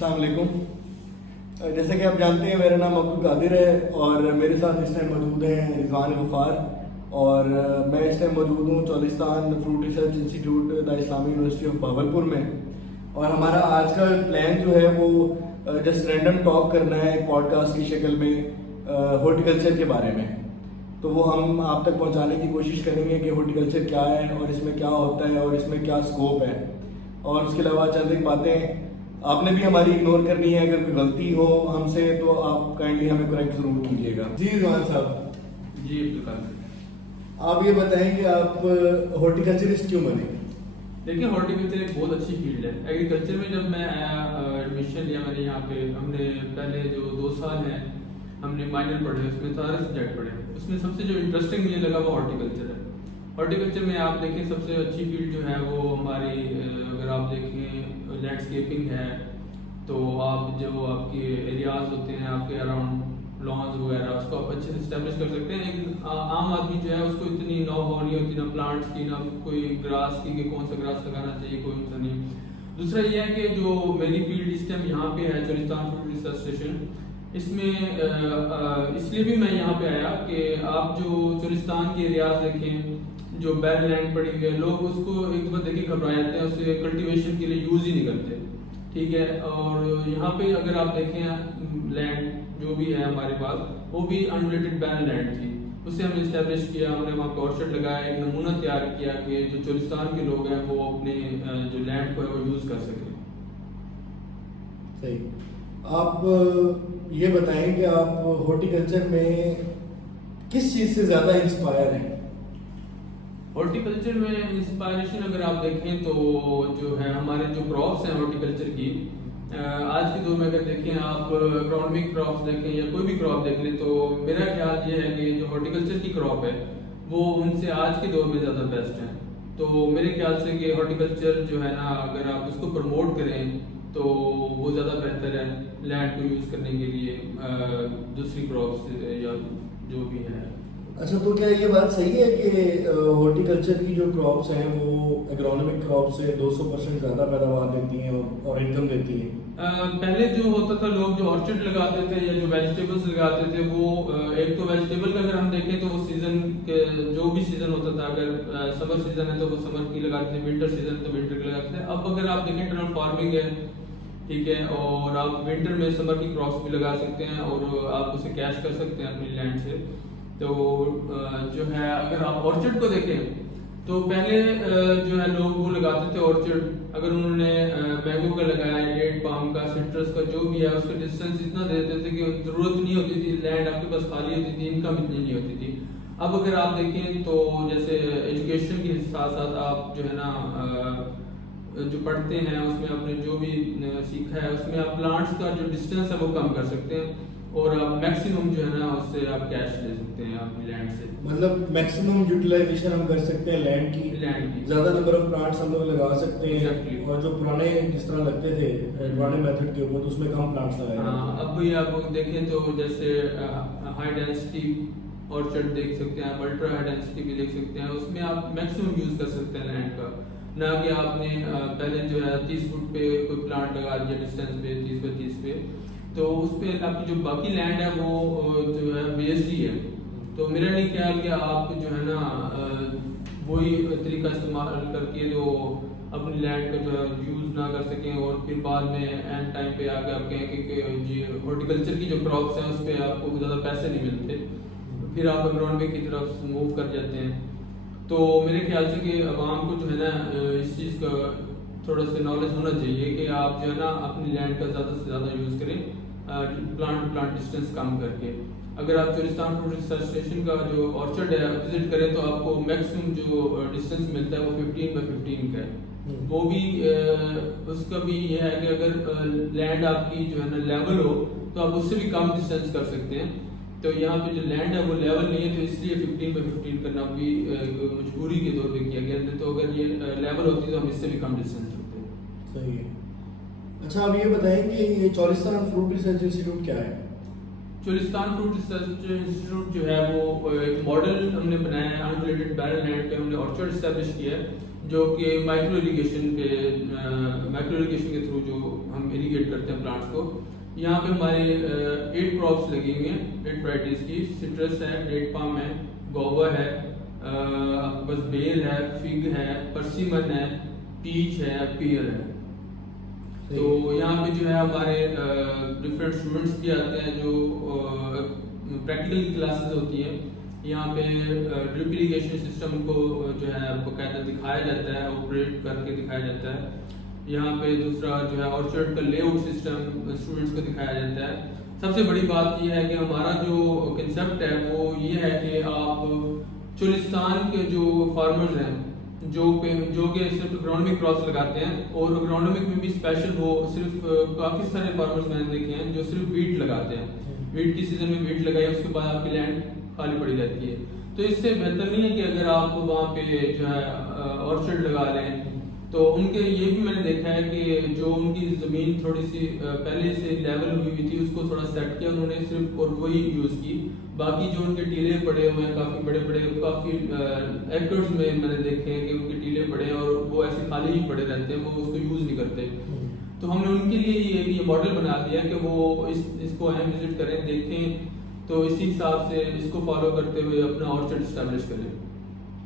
अस्सलाम वालेकुम। जैसे कि आप जानते हैं मेरा नाम अब्दुल कादिर है और मेरे साथ इस टाइम मौजूद हैं रिजवान गफ़ार और मैं इस टाइम मौजूद हूँ Cholistan fruit research institute the Islami university of Bahawalpur में। और हमारा आज का प्लान जो है वो जस्ट रैंडम टॉक करना है पॉडकास्ट की शक्ल में हॉर्टिकल्चर के बारे में। तो वो हम आप तक पहुंचाने की कोशिश करेंगे कि हॉर्टिकल्चर क्या है और इसमें क्या होता है और इसमें क्या स्कोप है। और उसके अलावा चंद एक बातें आपने भी हमारी इग्नोर करनी है। अगर कोई गलती हो हमसे तो आप काइंडली हमें करेक्ट जरूर कीजिएगा। जी रिजवान साहब। जी बिल्कुल। आप ये बताएं कि आप हॉर्टिकल्चरिस्ट क्यों बने? देखिए, हॉर्टिकल्चर एक बहुत अच्छी फील्ड है। एग्रीकल्चर में जब मैं आया, एडमिशन लिया मैंने यहाँ पे, हमने पहले जो 2 साल हैं हमने माइनर पढ़े, उसमें सारे सब्जेक्ट पढ़े। उसमें सबसे जो इंटरेस्टिंग मुझे लगा वो हॉर्टिकल्चर है। हॉर्टिकल्चर में आप देखें सबसे अच्छी फील्ड जो है वो हमारी, अगर आप देखें लैंडस्केपिंग है, तो आप जो आपके एरियाज होते हैं आपके अराउंड लॉन्स वगैरह, उसको आप अच्छे से स्टैब्लिश कर सकते हैं। एक आम आदमी जो है उसको इतनी नो हो नहीं होती, ना प्लांट्स की, ना कोई ग्रास की कि कौन सा ग्रास लगाना चाहिए, कोई सा नहीं। दूसरा ये है कि जो मेरी फील्ड इस टाइम यहाँ पे है चोलिस्तान फ्रूट रिसर्च स्टेशन, इसमें इसलिए भी मैं यहाँ पे आया कि आप जो चोलिस्तान के एरियाज देखें जो बैर लैंड पड़ी हुई है, लोग उसको एक बार देखे घबरा जाते हैं, उसे कल्टीवेशन के लिए यूज ही नहीं करते, ठीक है। और यहाँ पे अगर आप देखें लैंड जो भी है हमारे पास, वो भी अनरिलेटेड बैन लैंड थी। उसे हमने इस्टेब्लिश किया, हमने वहाँ पे ऑर्चर्ड लगाया, एक नमूना तैयार किया कि जो चोलिस्तान के लोग हैं वो अपने जो लैंड को है वो यूज कर सकें। सही। आप ये बताएं कि आप हॉर्टिकल्चर में किस चीज़ से ज़्यादा इंस्पायर हैं? हॉर्टिकल्चर में इंस्पायरेशन अगर आप देखें तो जो है हमारे जो क्रॉप्स हैं हॉर्टिकल्चर की, आज के दौर में अगर देखें आप एग्रोनॉमिक क्रॉप्स देखें या कोई भी क्रॉप देख लें, तो मेरा ख्याल ये है कि जो हॉर्टिकल्चर की क्रॉप है वो उनसे आज के दौर में ज़्यादा बेस्ट है। तो मेरे ख्याल से कि हॉर्टिकल्चर जो है ना, अगर आप उसको प्रमोट करें तो वो ज़्यादा बेहतर है लैंड को यूज़ करने के लिए दूसरी क्रॉप्स या जो भी है। अच्छा, तो क्या ये बात सही है कि हॉर्टिकल्चर की जो क्रॉप्स हैं वो एग्रोनॉमिक क्रॉप से 200% ज़्यादा पैदावार देती हैं और इनकम देती हैं? पहले जो होता था, लोग जो ऑर्चर्ड लगाते थे या जो वेजिटेबल्स लगाते थे वो एक तो वेजिटेबल का अगर हम देखें तो वो सीजन के जो भी सीजन होता था, अगर समर सीजन है तो वो समर की लगाते थे, विंटर सीजन है तो विंटर की लगाते थे। अब अगर आप देखें टर्नल फार्मिंग है, ठीक है, और आप विंटर में समर की क्रॉप्स भी लगा सकते हैं और आप उसे कैश कर सकते हैं अपनी लैंड से। तो जो है अगर आप ऑर्चर्ड को देखें तो पहले जो है लोग वो लगाते थे ऑर्चर्ड, अगर उन्होंने मैंगो का लगाया, डेट पाम का, सिट्रस का, जो भी है, उसका डिस्टेंस इतना दे देते थे कि जरूरत नहीं होती थी, लैंड आपके पास खाली होती थी, इनकम इतनी नहीं होती थी। अब अगर आप देखें तो जैसे एजुकेशन के साथ साथ आप जो है ना जो पढ़ते हैं उसमें आपने जो भी सीखा है उसमें आप प्लांट्स का जो डिस्टेंस है वो कम कर सकते हैं और आप मैक्सिमम जो है ना उससे आप कैश ले सकते हैं अपनी लैंड से। मतलब मैक्सिमम यूटिलाइजेशन हम कर सकते हैं लैंड की, ज़्यादा नंबर ऑफ प्लांट्स हम लोग लगा सकते हैं। Exactly. और जो पुराने जिस तरह लगते थे पुराने मेथड के ऊपर, तो उसमें कम प्लांट्स लगाए। हाँ, अब भी आप देखें तो जैसे हाई डेंसिटी ऑर्चर्ड देख सकते हैं, अल्ट्रा हाई डेंसिटी भी देख सकते हैं, उसमें आप मैक्सिमम यूज कर सकते हैं लैंड का। ना कि आपने पहले जो है 30 फुट पे कोई प्लांट लगा दिया डिस्टेंस पे 30 बाई 30 पे, तो उस पर आपकी जो बाकी लैंड है वो जो है वेस्ट ही है। तो मेरा नहीं ख्याल कि आप जो है ना वही तरीका इस्तेमाल करके जो अपनी लैंड का जो है यूज़ ना कर सकें और फिर बाद में एंड टाइम पे आके आप कहें कि जी हॉर्टिकल्चर की जो क्रॉप्स हैं उस पर आपको ज़्यादा पैसे नहीं मिलते, फिर आप एग्रोनॉमिक की तरफ मूव कर जाते हैं। तो मेरे ख्याल से कि आवाम को जो है ना इस चीज़ का थोड़ा सा नॉलेज होना चाहिए कि आप जो है ना अपनी लैंड का ज़्यादा से ज़्यादा यूज़ करें, प्लांट टू प्लांट डिस्टेंस कम करके। अगर आप चोलिस्तान फ्रूट रिसर्च स्टेशन का जो ऑर्चर्ड है विजिट करें तो आपको मैक्सिमम जो डिस्टेंस मिलता है वो 15 बाई 15 का है। वो भी उसका भी ये है कि अगर लैंड आपकी जो है ना लेवल हो तो आप उससे भी कम डिस्टेंस कर सकते हैं। तो यहाँ पे जो लैंड है वो लेवल नहीं है, तो इसलिए 15 बाई 15 करना भी मजबूरी के तौर पे किया गया था। तो अगर ये लेवल होती तो हम इससे भी कम डिस्टेंस रखते। सही है। अच्छा, अब ये बताएं कि ये चोलिस्तान फ्रूट रिसर्च इंस्टीट्यूट क्या है? चोलिस्तान फ्रूट रिसर्च इंस्टीट्यूट जो है वो एक मॉडल हमने बनाया है, अनरिलेटेड बैरल लैंड पे हमने ऑर्चर्ड एस्टेब्लिश किया है, जो कि माइक्रो इरिगेशन के थ्रू जो हम इरीगेट करते हैं प्लांट्स को। यहाँ पे हमारे 8 क्रॉप्स लगी हुई हैं, 8 वैराइटीज की। सिट्रस है, डेट पाम है, गोवा है, आपके पास बेर है, फिग है, परसिमन है, पीच है, पियर है। तो यहाँ पे जो है हमारे डिफरेंट स्टूडेंट्स भी आते हैं जो प्रैक्टिकल की क्लासेस होती हैं। यहाँ पे ड्रिप इरिगेशन सिस्टम को जो है बकायदा दिखाया जाता है, ऑपरेट करके दिखाया जाता है। यहाँ पे दूसरा जो है ऑर्चर्ड का लेआउट सिस्टम स्टूडेंट्स को दिखाया जाता है। सबसे बड़ी बात यह है कि हमारा जो कंसेप्ट है वो ये है कि आप चोलिस्तान के जो फार्मर्स हैं जो कि सिर्फ एग्रोनॉमिक क्रॉप्स लगाते हैं, और एग्रोनॉमिक में भी स्पेशल वो सिर्फ काफ़ी सारे फार्मर्स मैंने देखे हैं जो सिर्फ वीट लगाते हैं। वीट की सीजन में वीट लगाए, उसके बाद आपकी लैंड खाली पड़ी रहती है। तो इससे बेहतर नहीं है कि अगर आप वहाँ पे जो है ऑर्चर्ड लगा लें। तो उनके ये भी मैंने देखा है कि जो उनकी ज़मीन थोड़ी सी पहले से लेवल हुई थी उसको थोड़ा सेट किया उन्होंने सिर्फ, और वही यूज़ की। बाकी जो उनके टीले पड़े हुए हैं काफ़ी बड़े बड़े, काफ़ी एकर्स में मैंने देखे हैं कि उनके टीले पड़े हैं और वो ऐसे खाली ही पड़े रहते हैं, वो उसको यूज़ नहीं करते। तो हमने उनके लिए ये मॉडल बना दिया कि वो इसको अहम विजिट करें, देखें, तो इसी हिसाब से इसको फॉलो करते हुए अपना ऑर्चर्ड इस्टेब्लिश करें।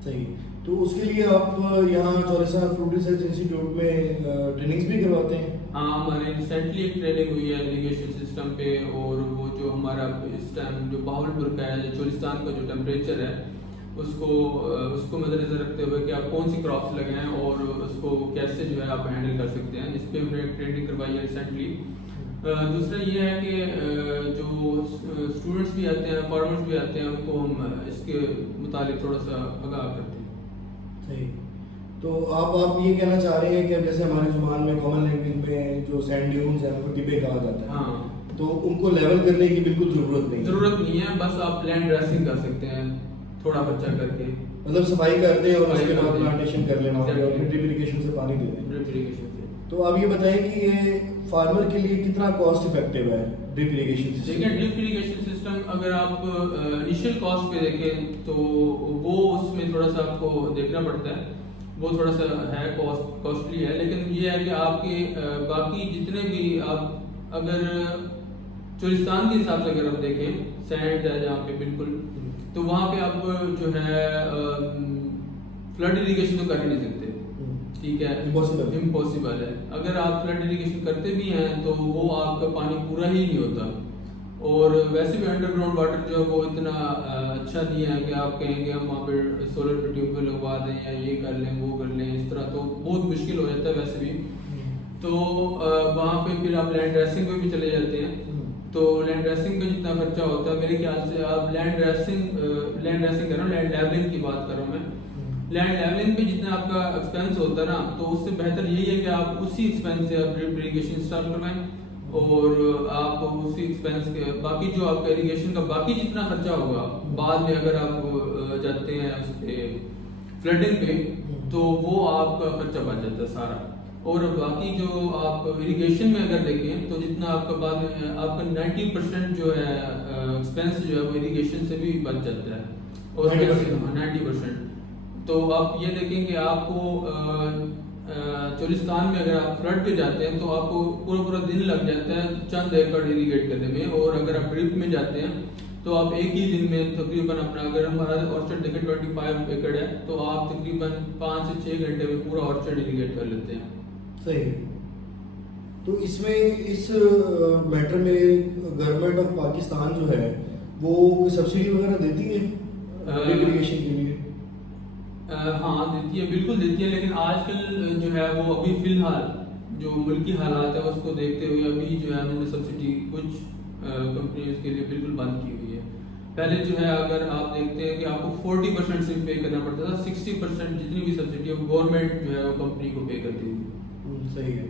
सही। तो उसके लिए आप यहाँ चौलिस्तान फ्रूट रिसर्च इंस्टीट्यूट में ट्रेनिंग्स भी करवाते हैं? हाँ, हमारे रिसेंटली एक ट्रेनिंग हुई है इरिगेशन सिस्टम पे, और वो जो हमारा इस टाइम जो बहावलपुर का है, चोलिस्तान का जो टेम्परेचर है उसको मद्देनजर रखते हुए कि आप कौन सी क्रॉप्स लगाएं और उसको कैसे जो है आप हैंडल कर सकते हैं, इस पर हमने एक ट्रेनिंग करवाई है रिसेंटली। दूसरा ये है कि जो स्टूडेंट्स भी आते हैं, फार्मर्स भी आते हैं, उनको हम इसके मुतालिक थोड़ा सा आगाह करते हैं। सही। तो आप ये कहना चाह रहे हैं कि जैसे हमारी जुबान में कॉमन लैंग्वेज में जो सैंड ड्यून्स हैं उनको टिबे कहा जाता है, हाँ, तो उनको लेवल करने की बिल्कुल ज़रूरत नहीं है। बस आप लैंड ड्रेसिंग कर सकते हैं थोड़ा बच्चा करके, मतलब सफाई कर दें और उसके बाद कर दें। प्लांटेशन कर लेना और Exactly. ड्रिप इरिगेशन से पानी दे दें। ड्रिप इरिगेशन से। तो आप ये बताएं कि ये फार्मर के लिए कितना कॉस्ट इफेक्टिव है ड्रिप इरिगेशन देखिए, सिस्टम? ड्रिप इरिगेशन सिस्टम अगर आप इनिशियल कॉस्ट पे देखें तो वो उसमें थोड़ा सा आपको देखना पड़ता है, वो थोड़ा सा है कॉस्टली है। लेकिन ये है कि आपके बाकी जितने भी आप अगर चोलिस्तान के हिसाब से अगर आप देखें, सैंड है जहाँ पे बिल्कुल, तो वहाँ पे आप जो है फ्लड इरिगेशन तो कर ही नहीं सकते, ठीक है, इम्पॉसिबल है। अगर आप फ्लड इरिगेशन करते भी हैं तो वो आपका पानी पूरा ही नहीं होता, और वैसे भी अंडरग्राउंड वाटर जो है वो इतना अच्छा नहीं है कि आप कहेंगे हम वहाँ पे सोलर पे ट्यूबवेल लगवा दें या ये कर लें वो कर लें, इस तरह तो बहुत मुश्किल हो जाता है वैसे भी। तो वहाँ पे फिर आप लैंड ड्रेसिंग पे भी चले जाते हैं। तो लैंड ड्रेसिंग पे जितना खर्चा होता है मेरे ख्याल से, आप लैंड ड्रेसिंग कर रहा हूँ, लैंड लेवलिंग की बात कर रहा हूँ मैं। लैंड लेवलिंग पे जितना आपका एक्सपेंस होता है ना, तो उससे बेहतर यही है कि आप उसी एक्सपेंस से आप ड्रिप इरिगेशन स्टार्ट करवाएं, और आप उसी एक्सपेंस के बाकी जो आपका इरिगेशन का बाकी जितना खर्चा होगा बाद में अगर आप जाते हैं उस पे फ्लडिंग पे, तो वो आपका खर्चा बच जाता है सारा। और बाकी जो आप इरिगेशन में अगर देखें तो जितना आपका बाद में आपका 90% जो है एक्सपेंस जो है वो इरिगेशन से भी बच जाता है, और 90%। तो आप ये देखें कि आपको चोलिस्तान में अगर आप फ्लड पे जाते हैं तो आपको पूरा दिन लग जाता है चंद एकड़ इरीगेट करने में, और अगर आप ड्रिप में जाते हैं तो आप एक ही दिन में तकरीबन अपना, अगर हमारा ऑर्चर्ड देखें 25 एकड़ है तो आप तकरीबन 5 से 6 घंटे में पूरा ऑर्चर्ड इरीगेट कर लेते हैं। सही। तो इसमें इस मैटर में गवर्नमेंट ऑफ पाकिस्तान जो है वो सब्सिडी वगैरह देती है इरिगेशन के लिए? हाँ देती है, बिल्कुल देती है, लेकिन आजकल जो है वो अभी फिलहाल जो मुल्की हालात है उसको देखते हुए अभी जो है उन्होंने सब्सिडी कुछ कंपनीज के लिए बिल्कुल बंद की हुई है। पहले जो है अगर आप देखते हैं कि आपको 40% सिर्फ पे करना पड़ता था, 60% जितनी भी सब्सिडी है गवर्नमेंट जो है वो कंपनी को पे करती थी। सही है।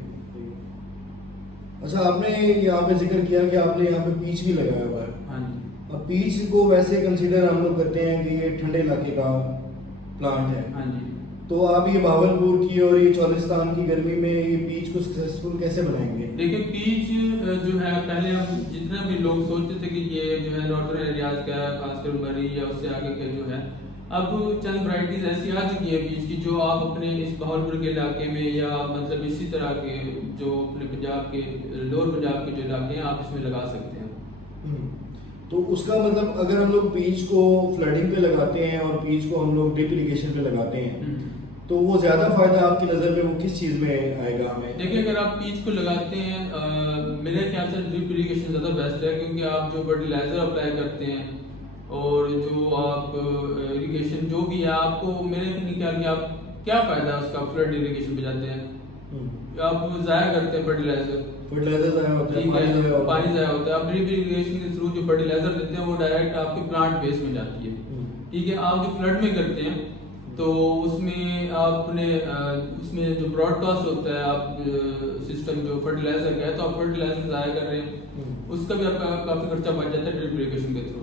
अच्छा, आपने यहाँ पे जिक्र किया कि आपने यहाँ पे पीच भी लगाया हुआ है। हाँ जी। अब पीच को वैसे कंसीडर हम लोग करते हैं कि ये ठंडे इलाके का प्लांट है। हाँ जी। तो आप ये बहावलपुर की और ये चौलिस्तान की गर्मी में ये पीच को सक्सेसफुल कैसे बनाएंगे? देखिए, पीच जो है पहले हम जितना भी लोग सोचते थे कि ये जो है नॉर्दर्न एरियाज का, खासकर बरी या उससे आगे का जो है, अब चंद वैरायटीज ऐसी आ चुकी है पीच की जो आप अपने इस बहावलपुर के इलाके में या मतलब इसी तरह के जो अपने पंजाब के लोअर पंजाब के जो इलाके हैं आप इसमें लगा सकते हैं। तो उसका मतलब अगर हम लोग पीच को फ्लडिंग पे लगाते हैं और पीच को हम लोग ड्रिप इरिगेशन पे लगाते हैं तो वो ज़्यादा फायदा आपकी नज़र में वो किस चीज़ में आएगा हमें? देखिए, अगर आप पीच को लगाते हैं मेरे ख्याल से ड्रिप इरिगेशन ज़्यादा बेस्ट है, क्योंकि आप जो फर्टिलाइज़र अप्लाई करते हैं और जो आप इरिगेशन जो भी है, आपको मेरे नहीं ख्याल कि आप क्या फ़ायदा उसका फ्लड इरिगेशन पे जाते हैं, आप ज़ाया करते हैं फर्टिलाइजर ज़ाया होता है, पानी ज़ाया होता है। आप ड्रिप इरिगेशन के थ्रू जो फर्टिलाइज़र देते हैं वो डायरेक्ट आपके प्लांट बेस में जाती है, ठीक है। आप जो फ्लड में करते हैं तो उसमें आपने उसमें जो ब्रॉडकास्ट होता है आप सिस्टम जो फर्टिलाइजर का है, तो आप फर्टिलाइजर ज़ाया कर रहे हैं, उसका भी आपका काफ़ी खर्चा बच जाता है ड्रिप इरिगेशन के थ्रू,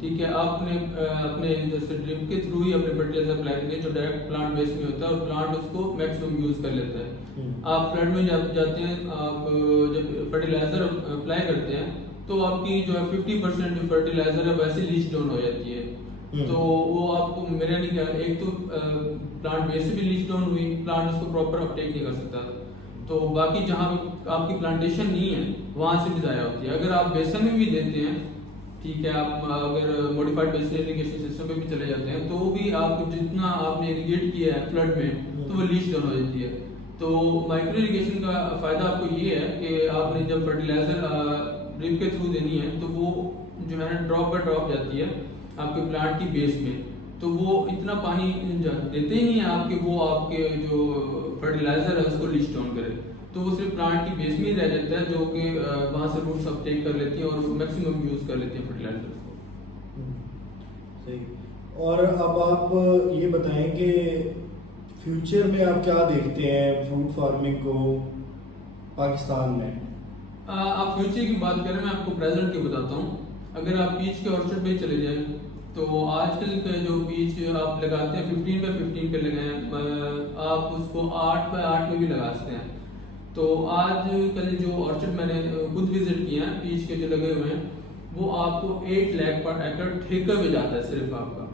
ठीक है। आपने अपने जैसे ड्रिप के थ्रू ही अपने फर्टिलाइजर अप्लाई करेंगे जो डायरेक्ट प्लांट बेस में होता है और प्लांट उसको मैक्सिमम यूज़ कर लेता है। आप फ्लड में जाते हैं, आप जब फर्टिलाइजर अप्लाई करते हैं तो आपकी जो है 50% जो फर्टिलाइजर है वैसे लीच डाउन हो जाती है, तो वो आपको मेरा नहीं ख्याल, एक तो प्लांट बेस से भी लीच डाउन हुई, प्लांट उसको प्रॉपर अपटेक नहीं कर सकता, तो बाकी जहाँ आपकी प्लांटेशन नहीं है वहाँ से भी ज़ाया होती है। अगर आप बेसन में भी देते हैं, ठीक है, आप अगर मॉडिफाइड बेसिन इरिगेशन सिस्टम पे भी चले जाते हैं तो भी आपको जितना आपने इरिगेट किया है फ्लड में तो वो लीच डाउन हो जाती है। तो माइक्रो इरिगेशन का फ़ायदा आपको ये है कि आपने जब फर्टिलाइजर ड्रिप के थ्रू देनी है तो वो जो है ना ड्रॉप बाय ड्रॉप जाती है आपके प्लांट की बेस में, तो वो इतना पानी देते ही नहीं है आपके वो आपके जो फर्टिलाइजर है उसको लीच डाउन करे, तो वो सिर्फ प्लांट की बेस में ही रह जाता है जो कि वहाँ से रूट्स अपटेक कर लेती हैं और मैक्सिमम यूज़ कर लेती हैं फर्टिलाइजर को। सही। और अब आप ये बताएं कि फ्यूचर में आप क्या देखते हैं फ्रूट फार्मिंग को पाकिस्तान में? आप फ्यूचर की बात करें, मैं आपको प्रेजेंट की बताता हूँ। अगर आप पीच के ऑर्चर्ड पे चले जाएं तो आजकल का जो पीच आप लगाते हैं 15 बाय 15 पे लगाएं, आप उसको 8 बाय 8 में भी लगा सकते हैं। तो आजकल जो ऑर्चर्ड मैंने खुद विजिट किया है पीच के जो लगे हुए हैं वो आपको 8 लाख पर एकड़ ठेका पे जाता है, सिर्फ आपका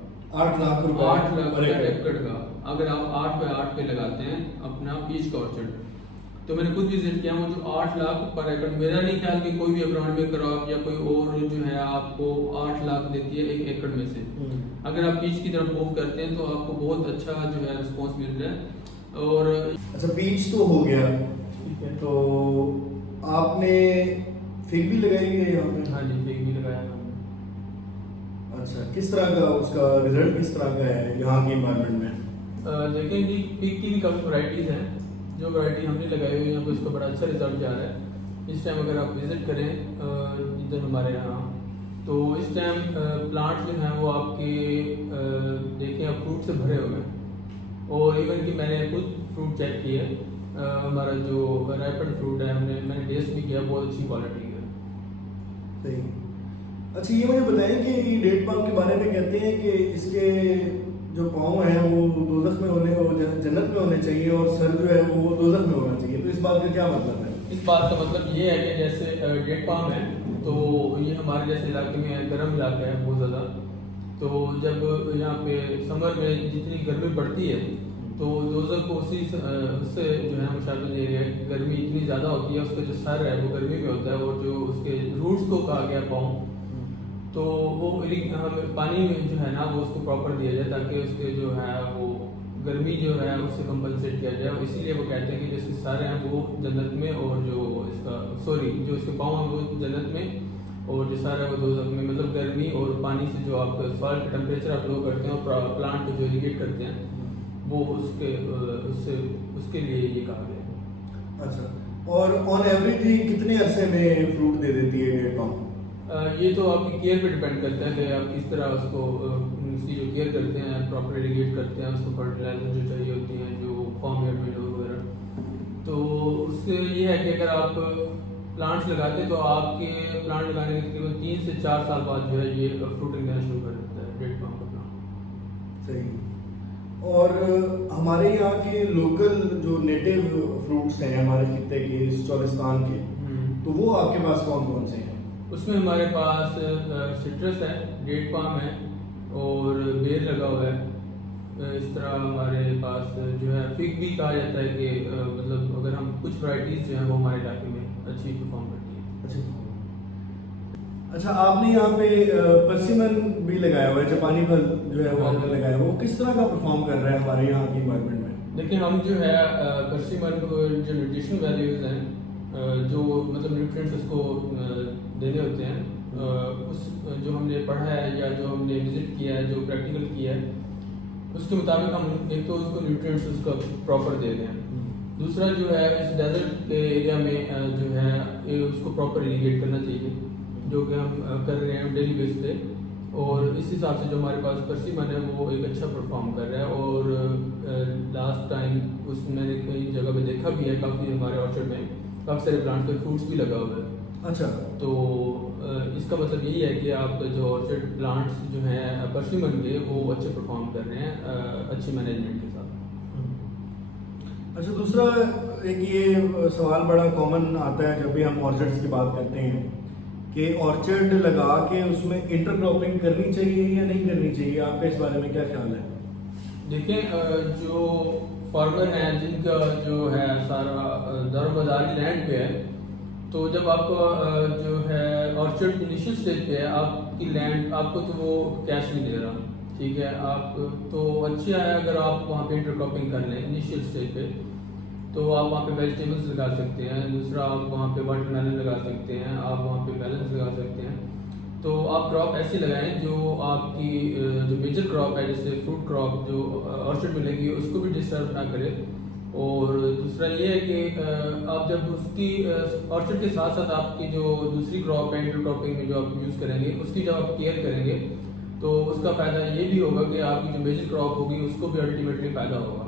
8 लाख रुपए 8 लाख एकड़ का, अगर आप 8 बाय 8 पे लगाते हैं अपना पीच का ऑर्चर्ड। तो मैंने खुद विजिट किया, वो जो 8 लाख पर एकड़, मेरा नहीं ख्याल कि कोई भी एग्रोनॉमिक क्रॉप या कोई और जो है आपको 8 लाख देती है 1 एकड़ में से। अगर आप पीच की तरफ मूव करते हैं तो आपको बहुत अच्छा जो है रिस्पॉन्स मिल रहा है। और अच्छा, पीच तो हो गया, तो आपने फिग भी लगाई है यहाँ पे? हाँ जी, फिग भी लगाया है हमने। अच्छा, किस तरह का उसका रिजल्ट किस तरह का है यहाँ के इन्वायरमेंट में? देखें जी, फिग की भी काफ़ी वैरायटीज़ हैं, जो वैरायटी हमने लगाई हुई है यहाँ पे उसका बड़ा अच्छा रिजल्ट जा रहा है। इस टाइम अगर आप विज़िट करें इधर हमारे यहाँ, तो इस टाइम प्लांट जो हैं वो आपके देखें आप फ्रूट से भरे हुए हैं, और इवन कि मैंने खुद फ्रूट चेक किया है, हमारा जो राइपन फ्रूट है मैंने टेस्ट भी किया, बहुत अच्छी क्वालिटी है। सही। अच्छा, ये मुझे बताएं कि डेट पाम के बारे में कहते हैं कि इसके जो पाँव हैं वो दोज़ख में होने और जन्नत में होने चाहिए और सर जो है वो दोज़ख में होना चाहिए, तो इस बात का क्या मतलब है? इस बात का मतलब ये है कि जैसे डेट पाम है तो ये हमारे जैसे इलाके में गर्म इलाका है बहुत ज़्यादा, तो जब यहाँ पे समर में जितनी गर्मी पड़ती है तो दोज़ख को उससे जो है मुशाबे ये है, गर्मी इतनी ज़्यादा होती है, उसका जो सर है वो गर्मी में होता है और जो उसके रूट्स को कहा गया पाँव, तो वो पानी में जो है ना वो उसको प्रॉपर दिया जाए ताकि उसके जो है वो गर्मी जो है उससे कंपनसेट किया जाए। इसीलिए वो कहते हैं कि जैसे सर हैं वो जन्नत में और जो इसका जो इसके पाँव हैं वो जन्नत में और जो सर है वो दोज़ख में, मतलब गर्मी और पानी से जो आप सॉइल का टेम्परेचर आप लो करते हैं और प्लांट को जो इरिगेट करते हैं वो उसके लिए ये कहा गया है। अच्छा, और ऑन एवरेज कितने अरसे में फ्रूट दे देती है डेट पाम? ये तो आपकी केयर पे डिपेंड करता है कि आप किस तरह उसको उसकी जो केयर करते हैं, प्रॉपर इरिगेट करते हैं, उसको फर्टिलाइजर जो चाहिए होती हैं, जो फॉर्म या मीडो वगैरह, तो उससे ये है कि अगर आप प्लांट्स लगाते हैं तो आपके प्लांट लगाने के तकरीबन 3 से 4 साल बाद जो है ये फ्रूटिंग देना शुरू कर देता है डेट पाम का प्लांट। सही। और हमारे यहाँ के लोकल जो नेटिव फ्रूट्स हैं हमारे खित्ते के, इस चौलिस्तान के, तो वो आपके पास कौन कौन से हैं? उसमें हमारे पास सिट्रस है, डेट पाम है और बेर लगा हुआ है, इस तरह हमारे पास जो है फिग भी कहा जाता है कि मतलब अगर हम कुछ वैरायटीज़ जो हैं वो हमारे इलाके में अच्छी परफॉर्म करती हैं। अच्छा, आपने यहाँ पे परसिमन भी लगाया हुआ है, जापानी फल जो है वो आपने लगाया हुआ है, वो किस तरह का परफॉर्म कर रहा है हमारे यहाँ की इन्वायरमेंट में? देखिए हम जो है परसिमन को जो न्यूट्रिशन वैल्यूज़ हैं जो मतलब न्यूट्रिएंट्स उसको देने होते हैं उस जो हमने पढ़ा है या जो हमने विजिट किया है, जो प्रैक्टिकल किया है, उसके मुताबिक हम एक तो उसको न्यूट्रिएंट्स उसका प्रॉपर दे रहे हैं। दूसरा जो है इस डेजर्ट के एरिया में जो है उसको प्रॉपर इरीगेट करना चाहिए, जो कि हम कर रहे हैं डेली बेस पे। और इस हिसाब से जो हमारे पास परसिमन है वो एक अच्छा परफॉर्म कर रहा है। और लास्ट टाइम उसमें मैंने कई जगह पे देखा भी है, काफ़ी हमारे ऑर्चर्ड में काफ़ी सारे प्लांट्स पे फ्रूट्स भी लगा हुआ है। अच्छा, तो इसका मतलब यही है कि आपका जो ऑर्चर्ड प्लांट्स जो हैं परसिमन के वो अच्छे परफॉर्म कर रहे हैं अच्छी मैनेजमेंट के साथ। अच्छा, दूसरा एक ये सवाल बड़ा कॉमन आता है जब भी हम ऑर्चर्ड्स की बात करते हैं कि ऑर्चर्ड लगा के उसमें इंटरक्रॉपिंग करनी चाहिए या नहीं करनी चाहिए, आपका इस बारे में क्या ख्याल है? देखिए जो फार्मर हैं जिनका जो है सारा दारोमदार लैंड पे है, तो जब आपको जो है ऑर्चर्ड इनिशियल स्टेज पे है, आपकी लैंड आपको तो वो कैश नहीं दे रहा, ठीक है, आप तो अच्छा है अगर आप वहाँ पे इंटरक्रॉपिंग कर लें इनिशियल स्टेज पे, तो आप वहाँ पे वेजिटेबल्स लगा सकते हैं। दूसरा आप वहाँ पे वाटरमेलन लगा सकते हैं, आप वहाँ पे मेलन्स लगा सकते हैं। तो आप क्रॉप ऐसी लगाएं जो आपकी जो मेजर क्रॉप है, जैसे फ्रूट क्रॉप जो ऑर्चर्ड में लगी उसको भी डिस्टर्ब ना करे। और दूसरा ये है कि आप जब उसकी ऑर्चर्ड के साथ साथ आपकी जो दूसरी क्रॉप है इंटरक्रॉपिंग में जो आप यूज़ करेंगे उसकी जब आप केयर करेंगे तो उसका फ़ायदा ये भी होगा कि आपकी जो मेजर क्रॉप होगी उसको भी अल्टीमेटली फ़ायदा होगा।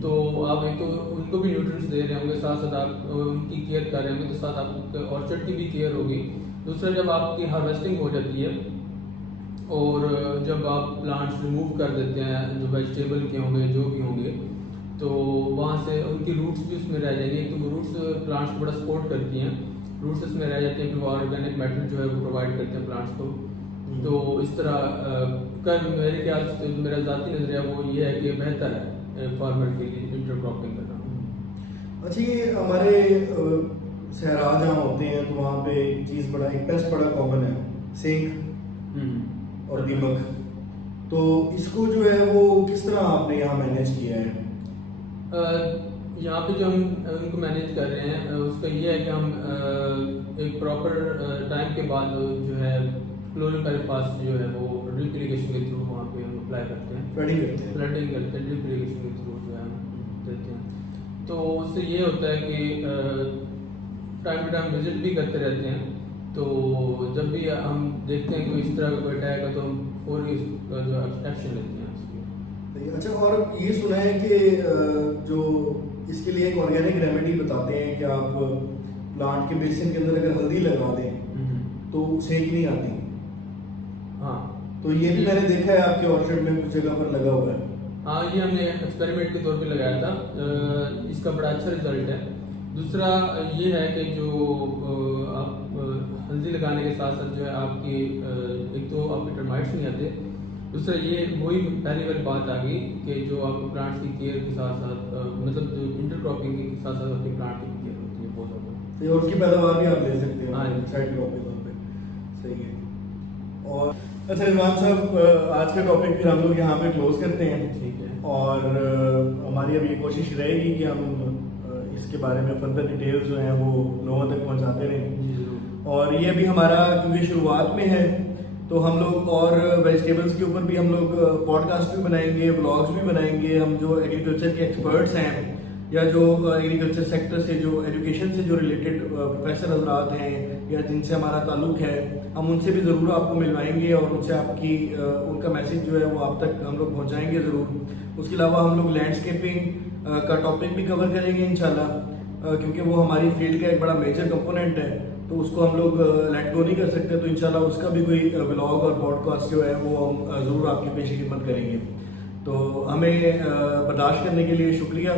तो आप एक तो उनको भी न्यूट्रिएंट्स दे रहे होंगे, साथ साथ आप उनकी केयर कर रहे होंगे, तो साथ आपके ऑर्चर्ड की भी केयर होगी। दूसरा जब आपकी हार्वेस्टिंग हो जाती है और जब आप प्लांट्स रिमूव कर देते हैं जो वेजिटेबल के होंगे जो भी होंगे, तो वहाँ से उनकी रूट्स भी उसमें रह जाएंगी। तो वो रूट्स प्लांट्स को बड़ा सपोर्ट करती हैं, रूट्स इसमें रह जाते हैं, फिर वो ऑर्गेनिक मैटर जो है वो प्रोवाइड करते हैं प्लांट्स को। तो इस तरह कर मेरे ख्याल से मेरा ज़ाती नज़रिया वो ये है कि बेहतर है फार्मर के लिए इंटरक्रॉपिंग करना। अच्छा, ये हमारे सहरा जहाँ होते हैं तो वहाँ पे एक चीज़ बड़ा एक पेस्ट बड़ा कॉमन है, सेंक और दीमक। तो इसको जो है वो किस तरह आपने यहाँ मैनेज किया है? यहाँ पे जो हम उनको मैनेज कर रहे हैं उसका ये है कि हम एक प्रॉपर टाइम के बाद जो है क्लोरोपाइरिफास जो है वो ड्रिप इरिगेशन के थ्रू वहाँ पे हम अप्लाई करते हैं, फ्लडिंग करते हैं ड्रिप इरिगेशन के थ्रू जो है हम देते हैं। तो उससे ये होता है कि टाइम टू टाइम विजिट भी करते रहते हैं। तो जब भी हम देखते हैं कोई इस तरह का कोई अटैक है तो हम फौरी उसका जो एक्शन लेते हैं उसकी। अच्छा, और ये सुना है कि जो इसके लिए एक ऑर्गेनिक रेमेडी बताते हैं कि आप प्लांट के बेसिन के अंदर अगर हल्दी लगा दें तो सेंक नहीं आती। हाँ, तो ये भी मैंने देखा है आपके ऑर्चर्ड में कुछ जगह पर लगा हुआ है। हाँ, ये हमने एक्सपेरिमेंट के तौर पे लगाया था, इसका बड़ा अच्छा रिजल्ट है। दूसरा ये है कि जो आप हल्दी लगाने के साथ साथ जो है आपकी एक तो आपके टर्माइट्स नहीं आते, दूसरा ये वही पहली वाली बात आ गई कि जो आपको प्लांट्स की केयर के साथ साथ मतलब जो इंटरक्रॉपिंग के साथ साथ आपके प्लांट की केयर होती है बहुत ज़्यादा, तो उसकी पैदावार भी आप ले सकते हो। हाँ, साइड क्रॉप के तौर पे सही है। और अच्छा रिजवान साहब, आज का टॉपिक फिर हम लोग यहाँ पे क्लोज करते हैं, ठीक है। और हमारी अब ये कोशिश रहेगी कि हम इसके बारे में फर्दर डिटेल्स जो हैं वो लोगों तक पहुँचाते रहें। और ये भी हमारा क्योंकि शुरुआत में है तो हम लोग और वेजिटेबल्स के ऊपर भी हम लोग पॉडकास्ट भी बनाएंगे, व्लॉग्स भी बनाएंगे। हम जो एग्रीकल्चर के एक्सपर्ट्स हैं या जो एग्रीकल्चर सेक्टर से जो एजुकेशन से जो रिलेटेड प्रोफेसर हजरात हैं या जिनसे हमारा ताल्लुक है, हम उनसे भी ज़रूर आपको मिलवाएंगे और उनसे आपकी उनका मैसेज जो है वो आप तक हम लोग पहुँचाएँगे ज़रूर। उसके अलावा हम लोग लैंडस्केपिंग का टॉपिक भी कवर करेंगे इंशाल्लाह, क्योंकि वो हमारी फील्ड का एक बड़ा मेजर कंपोनेंट है, तो उसको हम लोग लेट गो नहीं कर सकते। तो इंशाल्लाह उसका भी कोई व्लॉग और पॉडकास्ट जो है वो हम ज़रूर आपकी पेश खिदमत करेंगे। तो हमें बर्दाश्त करने के लिए शुक्रिया।